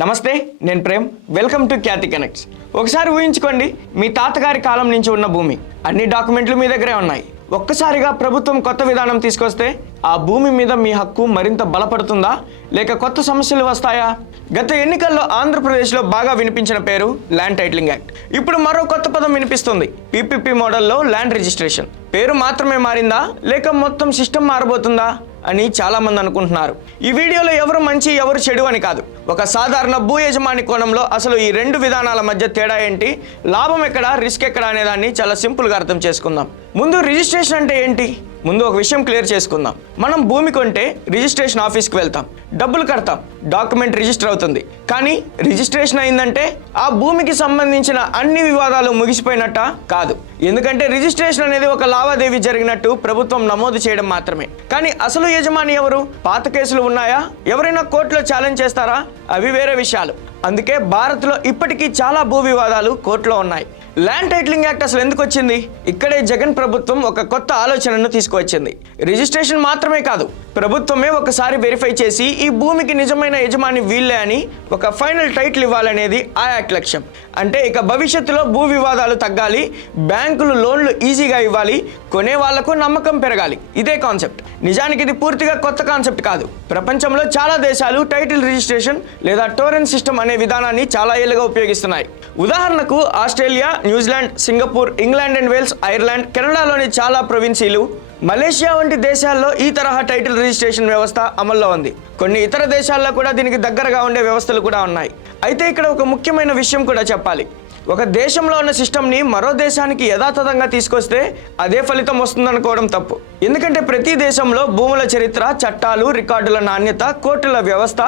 నమస్తే, నేను Prem. Welcome to Khyati connects. ఒకసారి ఊహించుకోండి, మీ తాతగారి కాలం నుంచి ఉన్న భూమి, అన్ని డాక్యుమెంట్లు మీ దగ్గరే ఉన్నాయి. ఒక్కసారిగా ప్రభుత్వం కొత్త విధానం తీసుకొస్తే ఆ భూమి మీద మీ హక్కు మరింత బలపడుతుందా, లేక కొత్త సమస్యలు వస్తాయా? గత ఎన్నికల్లో ఆంధ్రప్రదేశ్లో బాగా వినిపించిన పేరు ల్యాండ్ టైటిలింగ్ యాక్ట్. ఇప్పుడు మరో కొత్త పదం వినిపిస్తుంది, పీపీపీ మోడల్లో ల్యాండ్ రిజిస్ట్రేషన్. పేరు మాత్రమే మారిందా, లేక మొత్తం సిస్టమ్ మారబోతుందా అని చాలా మంది అనుకుంటున్నారు. ఈ వీడియోలో ఎవరు మంచి ఎవరు చెడు అని కాదు, ఒక సాధారణ భూ యజమాని కోణంలో అసలు ఈ రెండు విధానాల మధ్య తేడా ఏంటి, లాభం ఎక్కడ, రిస్క్ ఎక్కడ అనే దాన్ని చాలా సింపుల్గా అర్థం చేసుకుందాం. ముందు రిజిస్ట్రేషన్ అంటే ఏంటి? ముందు ఒక విషయం క్లియర్ చేసుకుందాం. మనం భూమి కొంటే రిజిస్ట్రేషన్ ఆఫీస్కి వెళ్తాం, డబ్బులు కడతాం, డాక్యుమెంట్ రిజిస్టర్ అవుతుంది. కానీ రిజిస్ట్రేషన్ అయిందంటే ఆ భూమికి సంబంధించిన అన్ని వివాదాలు ముగిసిపోయినట్ట కాదు. ఎందుకంటే రిజిస్ట్రేషన్ అనేది ఒక లావాదేవీ జరిగినట్టు ప్రభుత్వం నమోదు చేయడం మాత్రమే. కానీ అసలు యజమాని ఎవరు? పాత కేసులు ఉన్నాయా? ఎవరైనా కోర్టులో ఛాలెంజ్ చేస్తారా? అవి వేరే విషయాలు. అందుకే భారత్లో ఇప్పటికీ చాలా భూ వివాదాలు కోర్టులో ఉన్నాయి. ల్యాండ్ టైటిలింగ్ యాక్ట్ అసలు ఎందుకు వచ్చింది? ఇక్కడే జగన్ ప్రభుత్వం ఒక కొత్త ఆలోచనను తీసుకువచ్చింది. రిజిస్ట్రేషన్ మాత్రమే కాదు, ప్రభుత్వమే ఒకసారి వెరిఫై చేసి ఈ భూమికి నిజమైన యజమాని వీళ్ళే అని ఒక ఫైనల్ టైటిల్ ఇవ్వాలనేది ఆ యాక్ట్ లక్ష్యం. అంటే ఇక భవిష్యత్తులో భూ వివాదాలు తగ్గాలి, బ్యాంకులు లోన్లు ఈజీగా ఇవ్వాలి, కొనే వాళ్లకు నమ్మకం పెరగాలి. ఇదే కాన్సెప్ట్. నిజానికి ఇది పూర్తిగా కొత్త కాన్సెప్ట్ కాదు. ప్రపంచంలో చాలా దేశాలు టైటిల్ రిజిస్ట్రేషన్ లేదా టోరెంట్ సిస్టమ్ అనే విధానాన్ని చాలా ఏళ్ళుగా ఉపయోగిస్తున్నాయి. ఉదాహరణకు Australia, New Zealand, Singapore, England and Wales, Ireland, కెనడాలోని చాలా ప్రొవిన్సీలు, మలేషియా వంటి దేశాల్లో ఈ తరహా టైటిల్ రిజిస్ట్రేషన్ వ్యవస్థ అమల్లో ఉంది. కొన్ని ఇతర దేశాల్లో కూడా దీనికి దగ్గరగా ఉండే వ్యవస్థలు కూడా ఉన్నాయి. అయితే ఇక్కడ ఒక ముఖ్యమైన విషయం కూడా చెప్పాలి. ఒక దేశంలో ఉన్న సిస్టమ్ని మరో దేశానికి యథాతథంగా తీసుకొస్తే అదే ఫలితం వస్తుందనుకోవడం తప్పు. ఎందుకంటే ప్రతి దేశంలో భూముల చరిత్ర, చట్టాలు, రికార్డుల నాణ్యత, కోర్టుల వ్యవస్థ,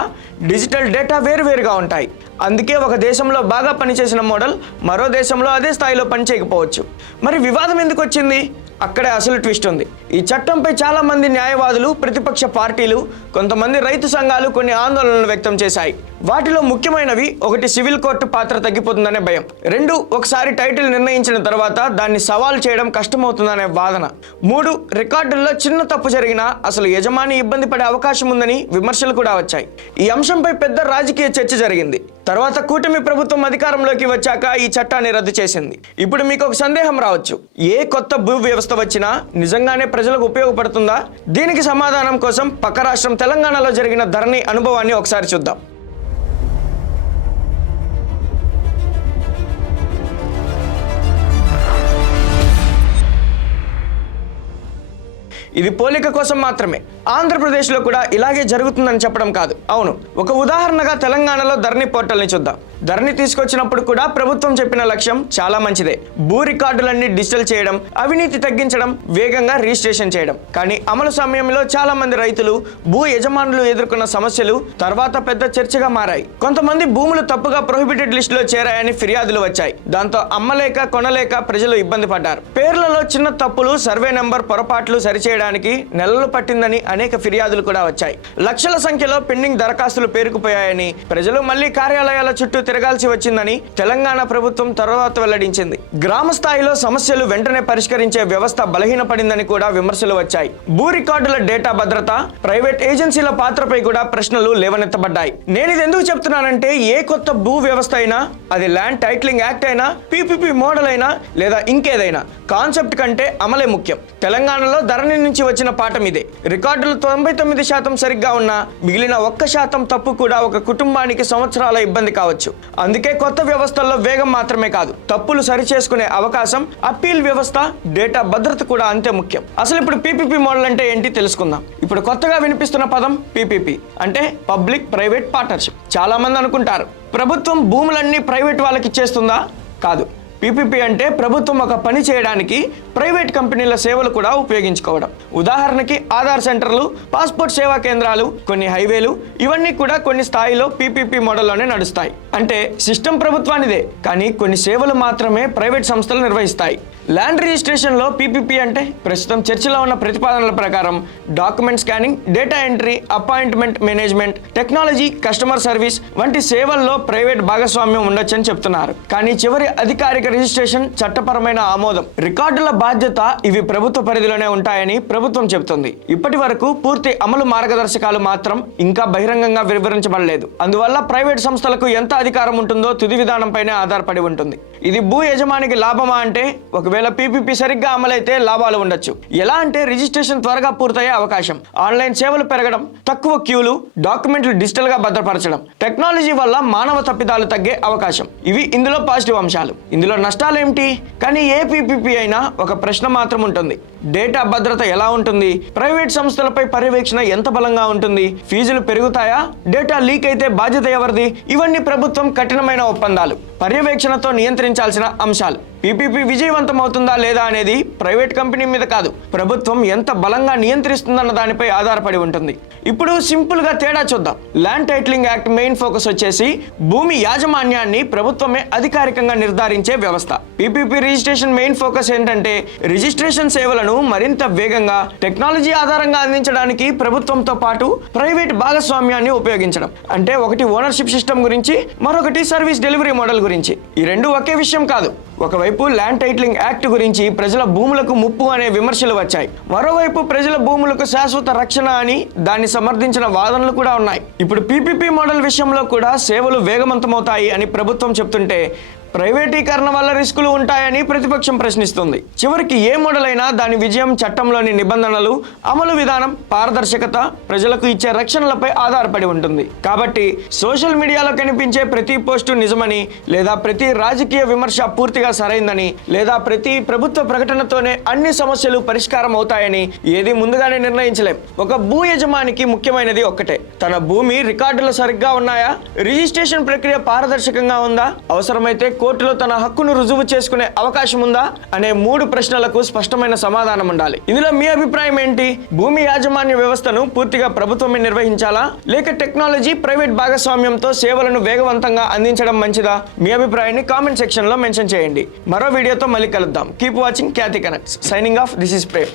డిజిటల్ డేటా వేరువేరుగా ఉంటాయి. అందుకే ఒక దేశంలో బాగా పనిచేసిన మోడల్ మరో దేశంలో అదే స్థాయిలో పనిచేయకపోవచ్చు. మరి వివాదం ఎందుకు వచ్చింది? అక్కడే అసలు ట్విస్ట్ ఉంది. ఈ చట్టంపై చాలా మంది న్యాయవాదులు, ప్రతిపక్ష పార్టీలు, కొంతమంది రైతు సంఘాలు కొన్ని ఆందోళనలు వ్యక్తం చేశాయి. వాటిలో ముఖ్యమైనవి: ఒకటి, సివిల్ కోర్టు పాత్ర తగ్గిపోతుందనే భయం; రెండు, ఒకసారి టైటిల్ నిర్ణయించిన తర్వాత దాన్ని సవాల్ చేయడం కష్టమవుతుందనే వాదన; మూడు, రికార్డుల్లో చిన్న తప్పు జరిగినా అసలు యజమాని ఇబ్బంది పడే అవకాశం ఉందని విమర్శలు కూడా వచ్చాయి. ఈ అంశంపై పెద్ద రాజకీయ చర్చ జరిగింది. తర్వాత కూటమి ప్రభుత్వం అధికారంలోకి వచ్చాక ఈ చట్టాన్ని రద్దు చేసింది. ఇప్పుడు మీకు ఒక సందేహం రావచ్చు, ఏ కొత్త భూ వ్యవస్థ వచ్చినా నిజంగానే ప్రజలకు ఉపయోగపడుతుందా? దీనికి సమాధానం కోసం పక్క రాష్ట్రం తెలంగాణలో జరిగిన ధరణి అనుభవాన్ని ఒకసారి చూద్దాం. ఇది పోలిక కోసం మాత్రమే. ఆంధ్రప్రదేశ్లో కూడా ఇలాగే జరుగుతుందని చెప్పడం కాదు. అవును, ఒక ఉదాహరణగా తెలంగాణలో ధరణి పోర్టల్ని చూద్దాం. ధరణి తీసుకొచ్చినప్పుడు కూడా ప్రభుత్వం చెప్పిన లక్ష్యం చాలా మంచిదే. భూ రికార్డులన్నీ డిజిటల్ చేయడం, అవినీతి తగ్గించడం, వేగంగా రిజిస్ట్రేషన్ చేయడం. కానీ అమలు సమయంలో చాలా మంది రైతులు, భూ యజమానులు ఎదుర్కొన్న సమస్యలు తర్వాత పెద్ద చర్చగా మారాయి. కొంతమంది భూములు తప్పుగా ప్రొహిబిటెడ్ లిస్టులో చేరాయని ఫిర్యాదులు వచ్చాయి. దాంతో అమ్మలేక, కొనలేక ప్రజలు ఇబ్బంది పడ్డారు. పేర్లలో చిన్న తప్పులు, సర్వే నెంబర్ పొరపాట్లు సరిచేయడానికి నెలలు పట్టిందని అనేక ఫిర్యాదులు కూడా వచ్చాయి. లక్షల సంఖ్యలో పెండింగ్ దరఖాస్తులు పేరుకుపోయాయని, ప్రజలు మళ్లీ కార్యాలయాల చుట్టూ తిరగాల్సి వచ్చిందని తెలంగాణ ప్రభుత్వం తర్వాత వెల్లడించింది. గ్రామ స్థాయిలో సమస్యలు వెంటనే పరిష్కరించే వ్యవస్థ బలహీనపడిందని కూడా విమర్శలు వచ్చాయి. భూ రికార్డుల డేటా భద్రత, ప్రైవేట్ ఏజెన్సీల పాత్రపై కూడా ప్రశ్నలు లేవనెత్తబడ్డాయి. నేను ఇది ఎందుకు చెప్తున్నానంటే, ఏ కొత్త భూ వ్యవస్థ అయినా, అది ల్యాండ్ టైటిలింగ్ యాక్ట్ అయినా, పీపీపీ మోడల్ అయినా, లేదా ఇంకేదైనా, కాన్సెప్ట్ కంటే అమలే ముఖ్యం. తెలంగాణలో ధరణి నుంచి వచ్చిన పాఠం ఇదే. రికార్డులు 99% సరిగ్గా ఉన్నా మిగిలిన 1% తప్పు కూడా ఒక కుటుంబానికి సంవత్సరాల ఇబ్బంది కావచ్చు. అందుకే కొత్త వ్యవస్థల్లో వేగం మాత్రమే కాదు, తప్పులు సరిచేసుకునే అవకాశం, అప్పీల్ వ్యవస్థ, డేటా భద్రత కూడా అంతే ముఖ్యం. అసలు ఇప్పుడు పీపీపీ మోడల్ అంటే ఏంటి తెలుసుకుందాం. ఇప్పుడు కొత్తగా వినిపిస్తున్న పదం పీపీపీ అంటే పబ్లిక్ ప్రైవేట్ పార్ట్నర్షిప్. చాలా మంది అనుకుంటారు, ప్రభుత్వం భూములన్నీ ప్రైవేట్ వాళ్ళకి ఇచ్చేస్తుందా? కాదు. పీపీపీ అంటే ప్రభుత్వం ఒక పని చేయడానికి ప్రైవేట్ కంపెనీల సేవలు కూడా ఉపయోగించుకోవడం. ఉదాహరణకి ఆధార్ సెంటర్లు, పాస్పోర్ట్ సేవా కేంద్రాలు, కొన్ని హైవేలు, ఇవన్నీ కూడా కొన్ని స్థాయిలో పీపీపీ మోడల్లోనే నడుస్తాయి. అంటే సిస్టమ్ ప్రభుత్వానిదే, కానీ కొన్ని సేవలు మాత్రమే ప్రైవేట్ సంస్థలు నిర్వహిస్తాయి. ల్యాండ్ రిజిస్ట్రేషన్లో పీపీపీ అంటే ప్రస్తుతం చర్చలో ఉన్న ప్రతిపాదనల ప్రకారం document scanning, data entry, appointment management, technology, customer service వంటి సేవల్లో ప్రైవేట్ భాగస్వామ్యం ఉండొచ్చని చెప్తున్నారు. కానీ చివరి అధికారిక రిజిస్ట్రేషన్, చట్టపరమైన ఆమోదం, రికార్డుల బాధ్యత ఇవి ప్రభుత్వ పరిధిలోనే ఉంటాయని ప్రభుత్వం చెబుతుంది. ఇప్పటి వరకు పూర్తి అమలు మార్గదర్శకాలు మాత్రం ఇంకా బహిరంగంగా వివరించబడలేదు. అందువల్ల ప్రైవేట్ సంస్థలకు ఎంత అధికారం ఉంటుందో తుది విధానంపైనే ఆధారపడి ఉంటుంది. ఇది భూ యజమానికి లాభమా అంటే ఒకవేళ పీపీపీ సరిగ్గా అమలైతే లాభాలు ఉండొచ్చు. ఎలా అంటే రిజిస్ట్రేషన్ త్వరగా పూర్తయ్యే అవకాశం, ఆన్లైన్ సేవలు పెరగడం, తక్కువ క్యూలు, డాక్యుమెంట్లు డిజిటల్ గా భద్రపరచడం, టెక్నాలజీ వల్ల మానవ తప్పిదాలు తగ్గే అవకాశం. ఇవి ఇందులో పాజిటివ్ అంశాలు. ఇందులో నష్టాలు ఏమిటి? కానీ ఏ పీపీపీ అయినా ఒక ప్రశ్న మాత్రం ఉంటుంది. డేటా భద్రత ఎలా ఉంటుంది? ప్రైవేట్ సంస్థలపై పర్యవేక్షణ ఎంత బలంగా ఉంటుంది? ఫీజులు పెరుగుతాయా? డేటా లీక్ అయితే బాధ్యత ఎవరిది? ఇవన్నీ ప్రభుత్వం కఠినమైన ఒప్పందాలు, పర్యవేక్షణతో నియంత్రించాల్సిన అంశాలు. పీపీపీ విజయవంతం అవుతుందా లేదా అనేది ప్రైవేట్ కంపెనీ మీద కాదు, ప్రభుత్వం ఎంత బలంగా నియంత్రిస్తుందన్న దానిపై ఆధారపడి ఉంటుంది. ఇప్పుడు సింపుల్ గా తేడా చూద్దాం. Land titling act main focus వచ్చేసి భూమి యాజమాన్యాన్ని ప్రభుత్వమే అధికారికంగా నిర్ధారించే వ్యవస్థ. పీపీపీ రిజిస్ట్రేషన్ మెయిన్ ఫోకస్ ఏంటంటే రిజిస్ట్రేషన్ సేవలను మరింత వేగంగా, టెక్నాలజీ ఆధారంగా అందించడానికి ప్రభుత్వంతో పాటు ప్రైవేట్ భాగస్వామ్యాన్ని ఉపయోగించడం. అంటే ఒకటి ఓనర్షిప్ సిస్టమ్ గురించి, మరొకటి సర్వీస్ డెలివరీ మోడల్ గురించి. ఈ రెండు ఒకే విషయం కాదు. ఒకవైపు ల్యాండ్ టైటిలింగ్ యాక్ట్ గురించి ప్రజల భూములకు ముప్పు అనే విమర్శలు వచ్చాయి, మరోవైపు ప్రజల భూములకు శాశ్వత రక్షణ అని దాన్ని సమర్థించిన వాదనలు కూడా ఉన్నాయి. ఇప్పుడు పీపీపీ మోడల్ విషయంలో కూడా సేవలు వేగవంతమవుతాయి అని ప్రభుత్వం చెప్తుంటే ప్రైవేటీకరణ వల్ల రిస్కులు ఉంటాయని ప్రతిపక్షం ప్రశ్నిస్తుంది. చివరికి ఏ మోడల్ అయినా దాని విజయం చట్టంలోని నిబంధనలు, అమలు విధానం, పారదర్శకత, ప్రజలకు ఇచ్చే రక్షణలపై ఆధారపడి ఉంటుంది. కాబట్టి సోషల్ మీడియాలో కనిపించే ప్రతి పోస్టు నిజమని, లేదా ప్రతి రాజకీయ విమర్శ పూర్తిగా సరైందని, లేదా ప్రతి ప్రభుత్వ ప్రకటనతోనే అన్ని సమస్యలు పరిష్కారం అవుతాయని ఏది ముందుగానే నిర్ణయించలేం. ఒక భూ యజమానికి ముఖ్యమైనది ఒక్కటే: తన భూమి రికార్డులు సరిగ్గా ఉన్నాయా, రిజిస్ట్రేషన్ ప్రక్రియ పారదర్శకంగా ఉందా, అవసరమైతే కోర్టులో తన హక్కును రుజువు చేసుకునే అవకాశం ఉందా అనే 3 ప్రశ్నలకు స్పష్టమైన సమాధానం ఉండాలి. ఇందులో మీ అభిప్రాయం ఏంటి? భూమి యాజమాన్య వ్యవస్థను పూర్తిగా ప్రభుత్వమే నిర్వహించాలా, లేక టెక్నాలజీ, ప్రైవేట్ భాగస్వామ్యంతో సేవలను వేగవంతంగా అందించడం మంచిదా? మీ అభిప్రాయాన్ని కామెంట్ సెక్షన్ లో మెన్షన్ చేయండి. మరో వీడియోతో మళ్ళీ కలుద్దాం. Keep watching Khyati connects. Signing off. This is Prem.